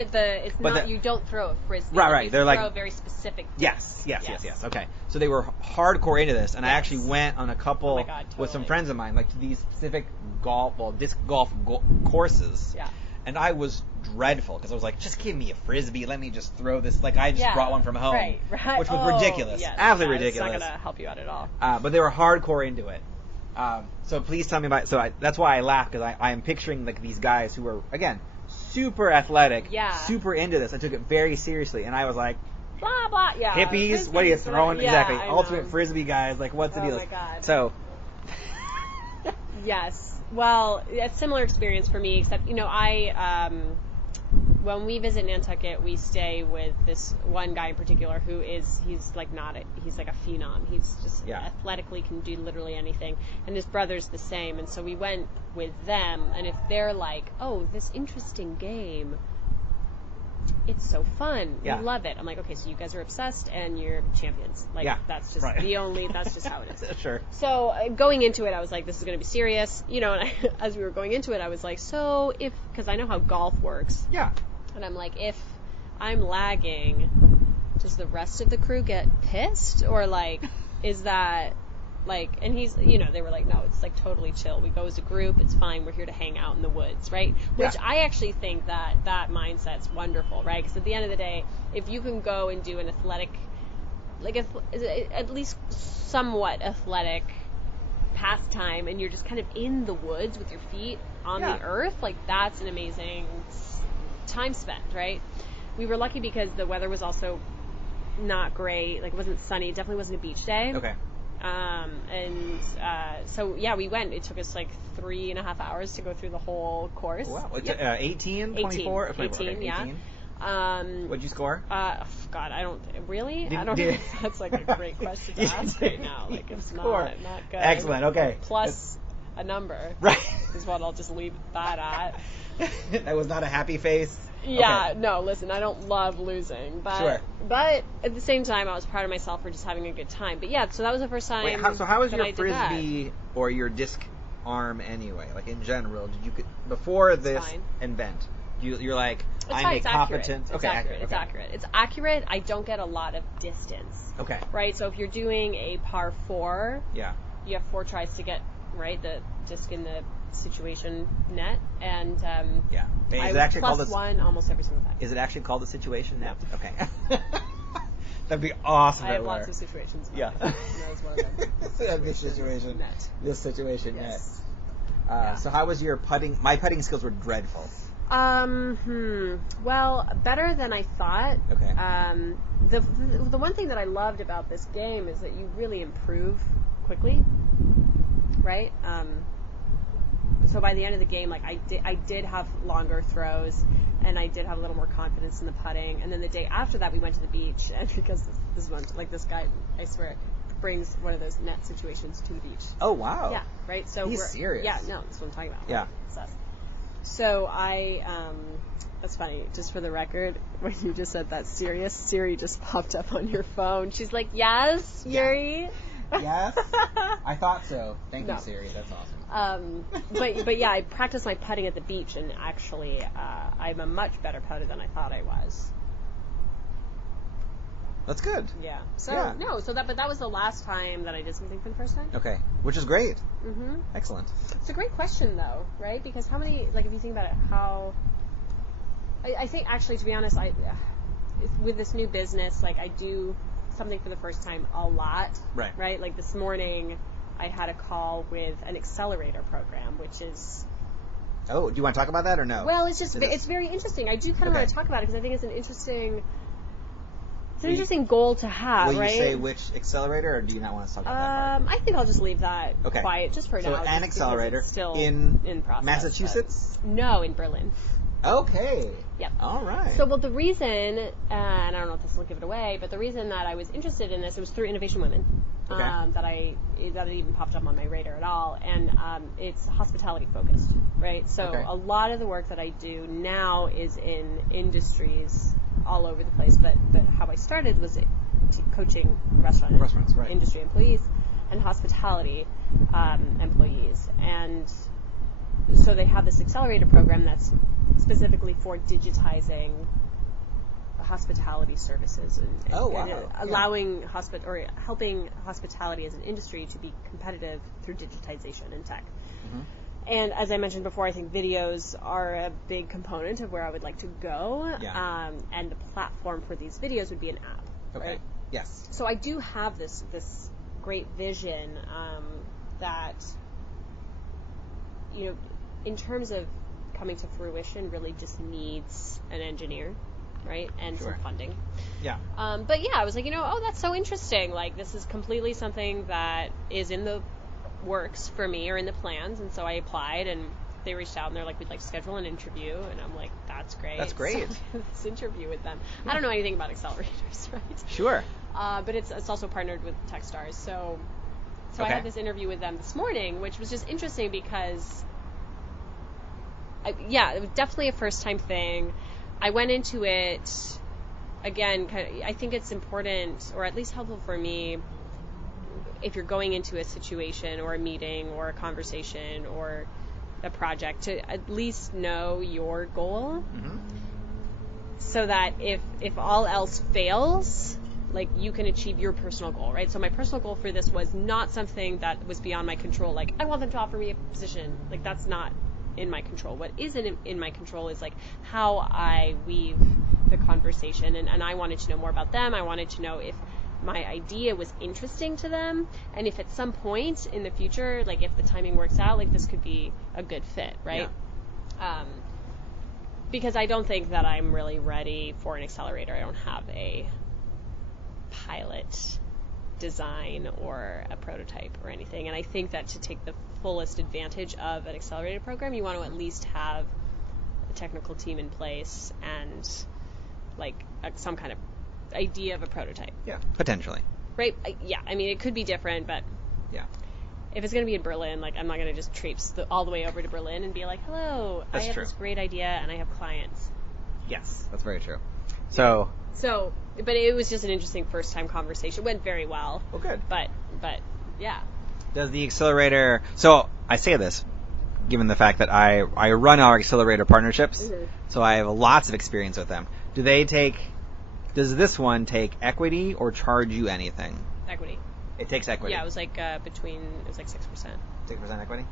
You don't throw a frisbee. Right. They're throw a very specific. Yes. Okay. So they were hardcore into this, and I actually went on a couple with some friends of mine, like to these specific disc golf courses. Yeah. And I was dreadful because I was like, just give me a frisbee, let me just throw this. Like I just brought one from home, right. which was ridiculous, absolutely ridiculous. It's not gonna help you out at all. But they were hardcore into it. So please tell me about. That's why I laugh, because I am picturing like these guys who are, again, super athletic, super into this. I took it very seriously, and I was like, blah blah, hippies. Frisbees, what are you throwing? Exactly, ultimate know. frisbee guys. Like, what's the deal? Oh my god. So. Yes. Well, it's a similar experience for me, except when we visit Nantucket, we stay with this one guy in particular he's like a phenom. He's just athletically can do literally anything, and his brother's the same. And so we went with them, and if they're like, oh, this interesting game, it's so fun, we love it. I'm like, okay, so you guys are obsessed and you're champions. Like, that's just that's just how it is. Sure. So going into it, I was like, this is going to be serious, and as we were going into it, I was like, so because I know how golf works. Yeah. And I'm like, if I'm lagging, does the rest of the crew get pissed? Or like, is that like, and he's, they were like, no, it's like totally chill. We go as a group. It's fine. We're here to hang out in the woods, right? Which I actually think that mindset's wonderful, right? Because at the end of the day, if you can go and do an athletic, like at least somewhat athletic pastime, and you're just kind of in the woods with your feet on the earth, like that's an amazing time spent, right? We were lucky because the weather was also not great. Like, it wasn't sunny. It definitely wasn't a beach day. Okay. So we went. It took us like 3.5 hours to go through the whole course. Wow. 18, 24? 18, okay, yeah. 18. What'd you score? God, I don't really. I don't know. That's like a great question to ask right now. Like, it's not good. Excellent. Okay. Plus a number. Right. Is what I'll just leave that at. That was not a happy face. Yeah, okay. No, listen, I don't love losing, but at the same time, I was proud of myself for just having a good time. But yeah, so that was the first time. Wait, how was your frisbee or your disc arm anyway? Like, in general, before this event, you're like, I'm a competent. It's accurate. It's accurate. It's accurate. I don't get a lot of distance. Okay. Right. So if you're doing a par 4, you have 4 tries to get the disc in the situation net, and is it actually called +1 almost every single time. Is it actually called a situation net? No. Okay. That'd be awesome. I have lots of situations. Yeah. That was one of them. This situation net. This situation yes. net. So how was your putting? My putting skills were dreadful. Well, better than I thought. Okay. The one thing that I loved about this game is that you really improve quickly, right? So by the end of the game, like I did have longer throws, and I did have a little more confidence in the putting. And then the day after that, we went to the beach, and because this guy, I swear, brings one of those net situations to the beach. Oh wow! Yeah, right. So he's serious. Yeah, no, that's what I'm talking about. Yeah. So that's funny. Just for the record, when you just said that, Siri just popped up on your phone. She's like, "Yes, Yuri." Yes, I thought so. Thank you, Siri. That's awesome. But yeah, I practiced my putting at the beach, and actually, I'm a much better putter than I thought I was. That's good. Yeah. But that was the last time that I did something for the first time. Okay, which is great. Mm-hmm. Excellent. It's a great question, though, right? Because how many, like, if you think about it, I think actually, to be honest, with this new business, like, I do something for the first time a lot. Right. Like this morning, I had a call with an accelerator program, which is. Oh, do you want to talk about that or no? Well, it's very interesting. I do kind of want to talk about it because I think it's an interesting goal to have. Will right? you say which accelerator, or do you not want to talk about that part? I think I'll just leave that quiet just for now. So an accelerator still in process, Massachusetts? No, in Berlin. Okay. Yep. All right. So, well, the reason, and I don't know if this will give it away, but the reason that I was interested in this, it was through Innovation Women, that it even popped up on my radar at all, and it's hospitality focused, right? So a lot of the work that I do now is in industries all over the place, but how I started was coaching restaurants, right. industry employees and hospitality employees, and so they have this accelerator program that's specifically for digitizing hospitality services and allowing helping hospitality as an industry to be competitive through digitization and tech. Mm-hmm. And as I mentioned before, I think videos are a big component of where I would like to go. Yeah. And the platform for these videos would be an app. Okay. Right? Yes. So I do have this great vision that, you know, in terms of coming to fruition, really just needs an engineer, right? And some funding. Yeah. But yeah, I was like, that's so interesting. Like, this is completely something that is in the works for me or in the plans. And so I applied, and they reached out and they're like, we'd like to schedule an interview. And I'm like, that's great. That's great. So this interview with them. Yeah. I don't know anything about accelerators, right? Sure. But it's also partnered with Techstars. So I had this interview with them this morning, which was just interesting because, it was definitely a first-time thing. I went into it, again, I think it's important, or at least helpful for me, if you're going into a situation or a meeting or a conversation or a project, to at least know your goal, mm-hmm. so that if all else fails, like, you can achieve your personal goal, right? So my personal goal for this was not something that was beyond my control. Like, I want them to offer me a position. Like, that's not in my control. What is in my control is, like, how I weave the conversation. And I wanted to know more about them. I wanted to know if my idea was interesting to them, and if at some point in the future, like, if the timing works out, like, this could be a good fit, right? Yeah. Because I don't think that I'm really ready for an accelerator. I don't have a pilot design or a prototype or anything. And I think that to take the fullest advantage of an accelerated program, you want to at least have a technical team in place and, like, some kind of idea of a prototype. Yeah, potentially. Right? I mean, it could be different, but yeah, if it's going to be in Berlin, like, I'm not going to just traipse all the way over to Berlin and be like, hello, I have this great idea and I have clients. Yes, that's very true. So, but it was just an interesting first-time conversation. It went very well. Well, good. But yeah. Does the accelerator... So, I say this, given the fact that I run our accelerator partnerships, mm-hmm. so I have lots of experience with them. Does this one take equity or charge you anything? Equity. It takes equity. Yeah, it was like 6%. 6% equity?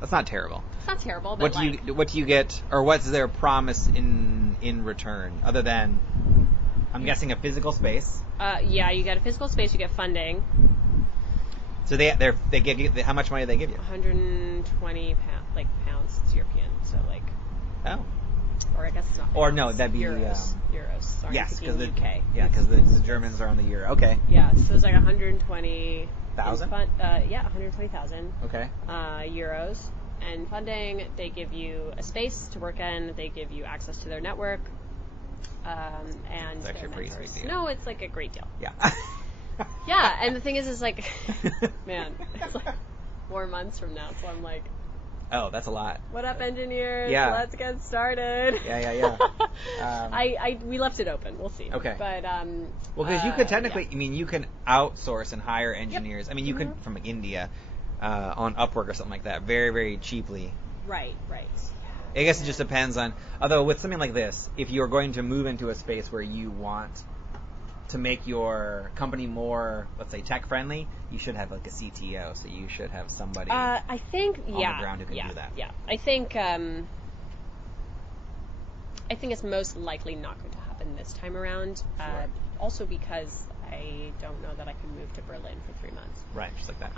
That's not terrible. It's not terrible, but what do you get, or what's their promise in return, other than, I'm guessing, a physical space? Yeah, you get a physical space, you get funding. So they give you, how much money do they give you? 120 pounds. It's European, so like. Oh. Or I guess it's not. Pounds. Or no, that'd be euros. Euros. Sorry, yes, because the UK. Yeah, because the Germans are on the euro. Okay. Yeah, so it's like 120. 1,000? 120,000. Okay. Euros. And funding, they give you a space to work in, they give you access to their network, and it's actually pretty sweet deal. No, it's like a great deal. Yeah. Yeah, and the thing is like, man, it's like 4 months from now, so I'm like, oh, that's a lot. What up, engineers? Yeah. Let's get started. Yeah. We left it open. We'll see. Okay. But well, because you could technically, I mean, you can outsource and hire engineers. Yep. I mean, you mm-hmm. could from India on Upwork or something like that, very, very cheaply. Right. I guess it just depends on. Although with something like this, if you're going to move into a space where you want to make your company more, let's say, tech friendly, you should have like a CTO. So you should have somebody. I think on the ground who can do that. Yeah, I think it's most likely not going to happen this time around. Sure. Also because I don't know that I can move to Berlin for 3 months. Right, just like that.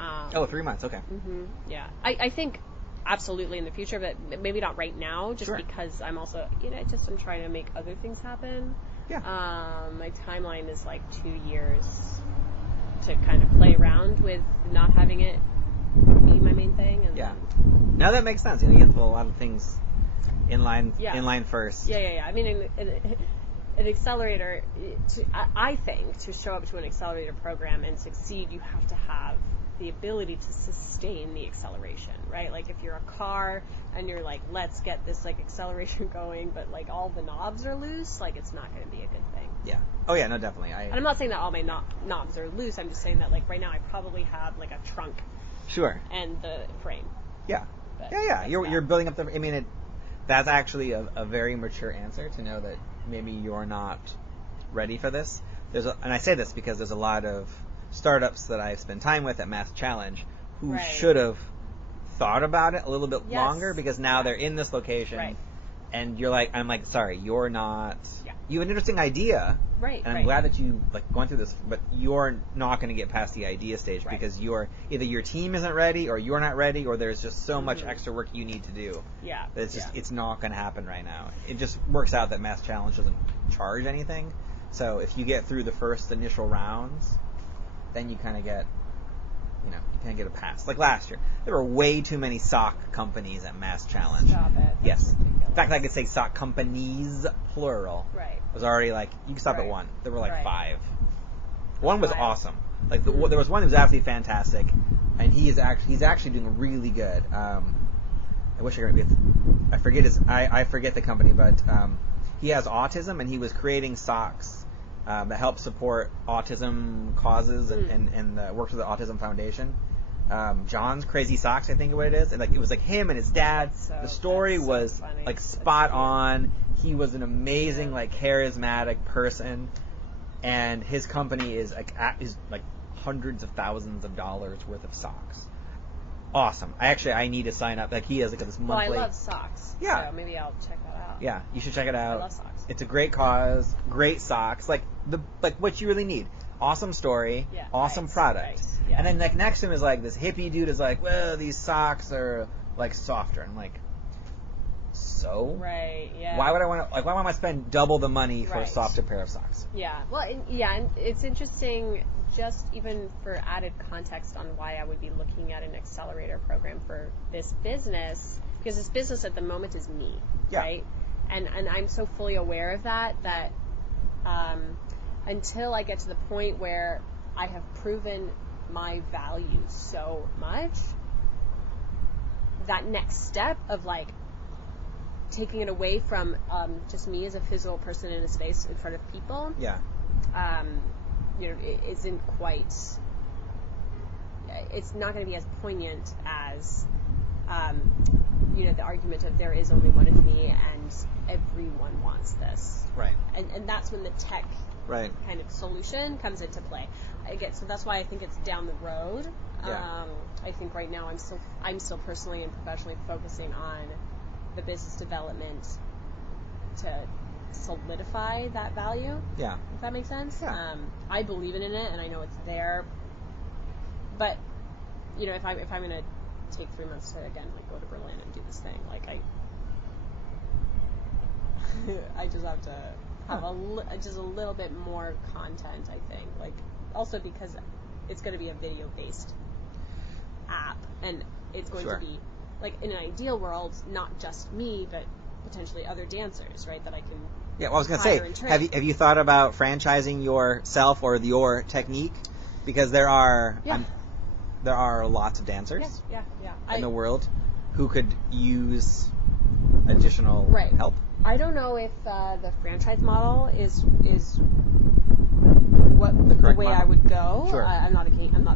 3 months, okay. Mm-hmm, yeah. I think absolutely in the future, but maybe not right now, just sure. because I'm also, I'm trying to make other things happen. Yeah. My timeline is like 2 years to kind of play around with not having it be my main thing. And yeah. Now that makes sense. You get a lot of things in line first. Yeah. I mean, an accelerator, I think, to show up to an accelerator program and succeed, you have to have the ability to sustain the acceleration, right? Like, if you're a car and you're like, let's get this, like, acceleration going, but, like, all the knobs are loose, like, it's not going to be a good thing. Yeah. Oh, yeah, no, definitely. And I'm not saying that all my knobs are loose. I'm just saying that, like, right now I probably have, like, a trunk. Sure. And the frame. Yeah. But Yeah. You're building up the. I mean, that's actually a very mature answer to know that maybe you're not ready for this. And I say this because there's a lot of startups that I've spent time with at Mass Challenge who should have thought about it a little bit longer, because now they're in this location, and I'm like, sorry, you're not. Yeah. You have an interesting idea, right? And I'm glad that you going through this, but you're not going to get past the idea stage because either your team isn't ready, or you're not ready, or there's just so much extra work you need to do. Yeah. That it's not going to happen right now. It just works out that Mass Challenge doesn't charge anything, so if you get through the first initial rounds, then you kind of get. You can't get a pass. Like last year, there were way too many sock companies at Mass Challenge. Stop it. Yes. In fact, I could say sock companies, plural. Right. It was already like, you can stop at one. There were like 5. One was awesome. Like, there was one that was absolutely fantastic, and he's actually doing really good. I wish I could I forget the company, but he has autism, and he was creating socks that help support autism causes and works with the Autism Foundation. John's Crazy Socks, I think is what it is. And it was like him and his dad. The story was like spot on. He was an amazing, like, charismatic person, and his company is like hundreds of thousands of dollars worth of socks. Awesome. I need to sign up. Like, he has like this monthly. Well, I love socks. Yeah. So maybe I'll check that out. Yeah, you should check it out. I love socks. It's a great cause, great socks, like what you really need. Awesome story, awesome product. Yeah. And then like next to him is like this hippie dude is like, well, these socks are like softer. And I'm like, so? Right, yeah. Why would I spend double the money for a softer pair of socks? Yeah. Well, and it's interesting, just even for added context on why I would be looking at an accelerator program for this business, because this business at the moment is me, right? And I'm so fully aware of that until I get to the point where I have proven my value so much, that next step of like taking it away from just me as a physical person in a space in front of people, it isn't quite. It's not going to be as poignant as the argument of there is only one of me and everyone wants this. Right. And that's when the tech kind of solution comes into play. So that's why I think it's down the road. Yeah. I think right now I'm still personally and professionally focusing on the business development to solidify that value. Yeah. If that makes sense. Yeah. I believe in it and I know it's there. But if I'm going to take 3 months to again go to Berlin and do this thing, like I just have to have just a little bit more content, I think, like also because it's going to be a video based app, and it's going to be like in an ideal world not just me but potentially other dancers, right, that I can I was going to say, have you thought about franchising yourself or your technique, because there are lots of dancers in the world who could use additional help. I don't know if the franchise model is what the way model. I would go. Sure. I'm not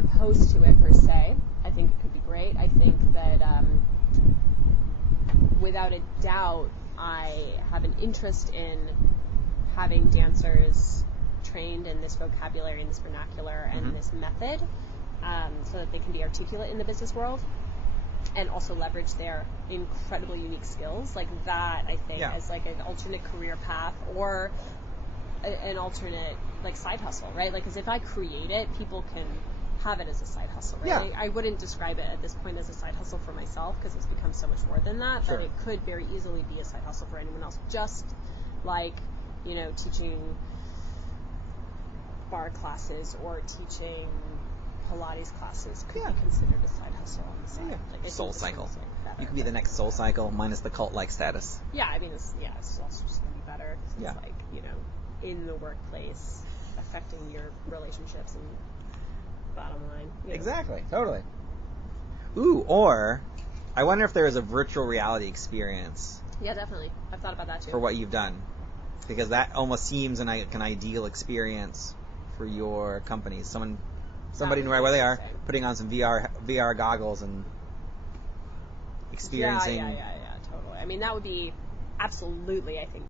opposed to it per se. I think it could be great. I think that without a doubt, I have an interest in having dancers trained in this vocabulary, in this vernacular, and this method, so that they can be articulate in the business world, and also leverage their incredibly unique skills, like that. I think as like an alternate career path or an alternate like side hustle, right? Like, because if I create it, people can have it as a side hustle, right? I wouldn't describe it at this point as a side hustle for myself, because it's become so much more than that. But it could very easily be a side hustle for anyone else, just like teaching bar classes or teaching Pilates classes could be considered a side hustle on the side. Like, Soul Cycle. You could be the next Soul Cycle minus the cult-like status. Yeah, I mean, it's also just going to be better. It's like, in the workplace, affecting your relationships and bottom line. Exactly. Totally. Ooh, or I wonder if there is a virtual reality experience. Yeah, definitely. I've thought about that too. For what you've done. Because that almost seems an ideal experience for your company. Somebody right where they are, putting on some VR goggles and experiencing. Yeah, totally. I mean, that would be absolutely, I think,